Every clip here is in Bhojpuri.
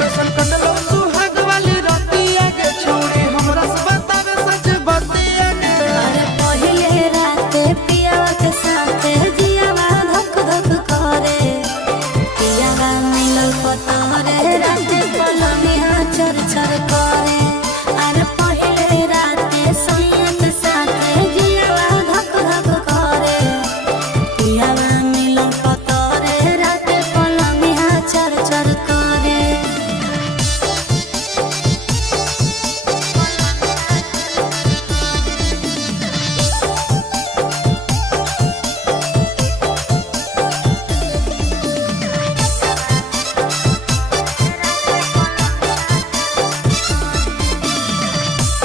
कैसन कटलो सुहाग वाली रतिया के छोड़ी हमरा से बतावे सच बतिया के। अरे पहिले राते पियावा के साथे जियावा धक धक करे, पियावा मिलल पतरे राते पलनिया चर चर करे। अरे पहिले राते सैया के साथे जियावा धक धक करे, पियावा मिलल पतरे राते पलनिया चर चर करे।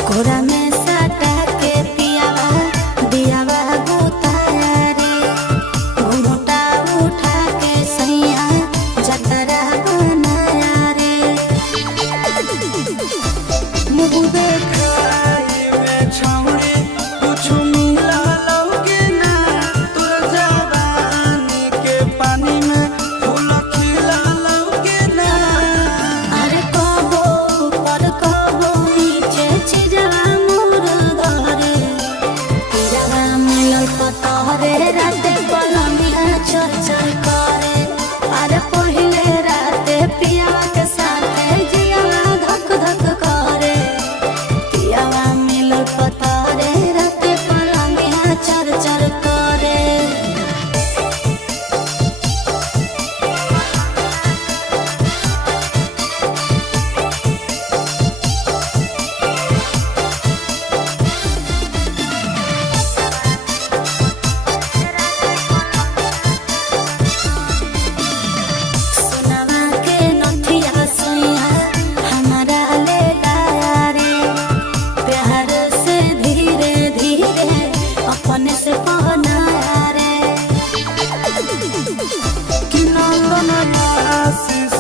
कोरा में सटा के पियावा दियावा बुताया रे, घुंघटा उठा के सैया जतरा बनाया रे। मुँह देखाई में छौड़ी कुछ मिला लौके ना, तोर जवानी के पानी में फूल खिला लौके ना। अरे कबो ऊपर कबो नीचे चिजवा मोर धरे, पियावा मिलल पतरे राते पलनिया चर चर करे। अरे पहिले राते पियावा के साथे जियावा धक धक करे, पियावा मिलल पतरे राते पलनिया चर चर करे। सोनवा के नथिया सोइया हमारा ले लाया रे, प्यार से धीरे धीरे अपने से पहनाया रे। कि नंदन आशीष